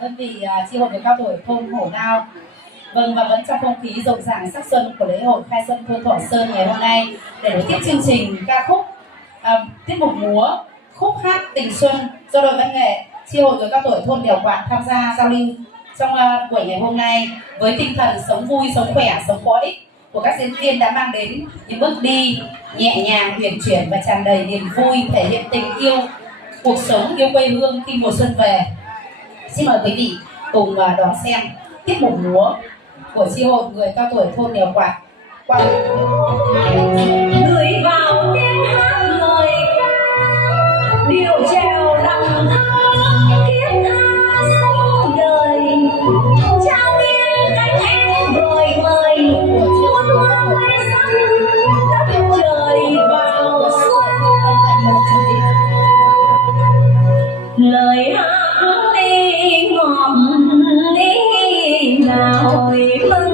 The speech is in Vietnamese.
đơn vị chi hội người cao tuổi thôn Hổ Nao. Vâng, và vẫn trong không khí rộn ràng sắc xuân của lễ hội khai xuân thôn Thọ Sơn ngày hôm nay, để nối tiếp chương trình ca khúc tiết mục múa khúc hát tình xuân do đội văn nghệ chi hội người cao tuổi thôn Đèo Quạt tham gia giao lưu trong buổi ngày hôm nay, với tinh thần sống vui, sống khỏe, sống có ích của các diễn viên đã mang đến những bước đi nhẹ nhàng, huyền chuyển và tràn đầy niềm vui, thể hiện tình yêu cuộc sống, yêu quê hương khi mùa xuân về. Xin mời quý vị cùng đón xem tiết mục múa của chi hội người cao tuổi thôn Đèo Quạt. Người vào tiếng hát lời ca, điệu trèo đằng thơ thiết tha sông đời, trao nghiêng cánh em rồi mời muôn hoa nào mừng